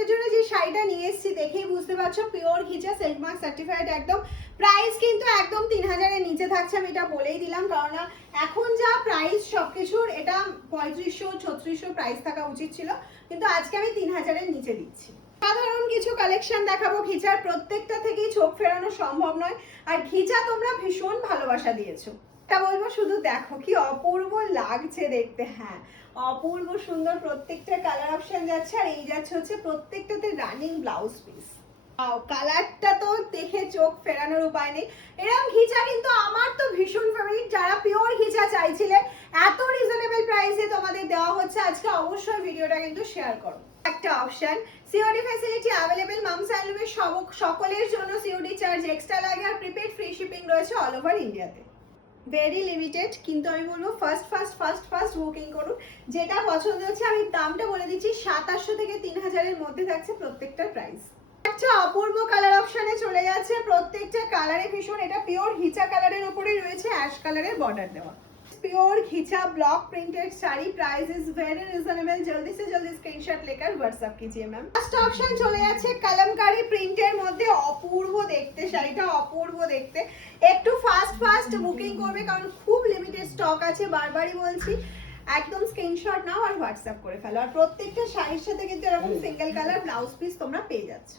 তোমাদের জন্য যে শাড়িটা নিয়ে এসেছি দেখেই বুঝতে পারছো, পিওর ঘিচা, সিল্ক মার্ক সার্টিফাইড একদম। প্রাইস কিন্তু একদম 3000 এর নিচে থাকছে, আমি এটা বলেই দিলাম, কারণ এখন যা প্রাইস সবকিছুর, এটা 3500-3600 প্রাইস থাকা উচিত ছিল, কিন্তু আজকে আমি 3000 এর নিচে দিচ্ছি। সাধারণ কিছু কালেকশন দেখাবো ঘিচার, প্রত্যেকটা থেকেই চোখ ফেরানো সম্ভব নয়, আর ঘিচা তোমরা ভীষণ ভালোবাসা দিয়েছো। এটা বলবো শুধু দেখো কি অপূর্ব লাগছে দেখতে। হ্যাঁ, অপূর্ব সুন্দর প্রত্যেকটা কালার অপশন যাচ্ছে, আর এই যাচ্ছে হচ্ছে প্রত্যেকটাতে রানিং ব্লাউজ পিস। কালারটা তো দেখে চোখ ফেরানোর উপায় নেই। এরকম ঘিচা কিন্তু আমার তো ভীষণ ফেভারিট। যারা পিওর ঘিচা চাইছিলে, এত রিজনেবল প্রাইসে তোমাদের দেওয়া হচ্ছে আজকে, অবশ্যই ভিডিওটা কিন্তু শেয়ার করো। একটা option, COD facility available, moms হ্যান্ডলুমের সকলের জন্য সিওডি চার্জ এক্সট্রা লাগে, আর প্রিপেড ফ্রি শিপিং রয়েছে অল ওভার ইন্ডিয়াতে। ভেরি লিমিটেড, কিন্তু আমি বলবো ফার্স্ট বুকিং করুন। যেটা পছন্দ হচ্ছে, আমি দামটা বলে দিচ্ছি, 2700 থেকে 3000 এর মধ্যে থাকছে প্রত্যেকটা প্রাইস। একটা অপূর্ব কালার অপশনে চলে যাচ্ছে, প্রত্যেকটা কালারে ভীষণ, এটা পিওর ঘিচা কালারের উপরে রয়েছে অ্যাশ কালারের বর্ডার দেওয়া। प्योर घिचा block printed sari, price is very reasonable. जल्दी से जल्दी स्क्रीनशॉट लेकर व्हाट्सएप कीजिए मैम। फर्स्ट ऑप्शन চলে যাচ্ছে কলমকারী প্রিন্টের মধ্যে, অপূর্ব দেখতে শাড়িটা, অপূর্ব দেখতে। একটু ফাস্ট বুকিং করবে, কারণ খুব লিমিটেড স্টক আছে, বারবারই বলছি। একদম স্ক্রিনশট নাও আর হোয়াটসঅ্যাপ করে ফেলো, আর প্রত্যেকটা শাড়ির সাথে কিন্তু এরকম সিঙ্গেল কালার ব্লাউজ পিস তোমরা পেয়ে যাচ্ছ।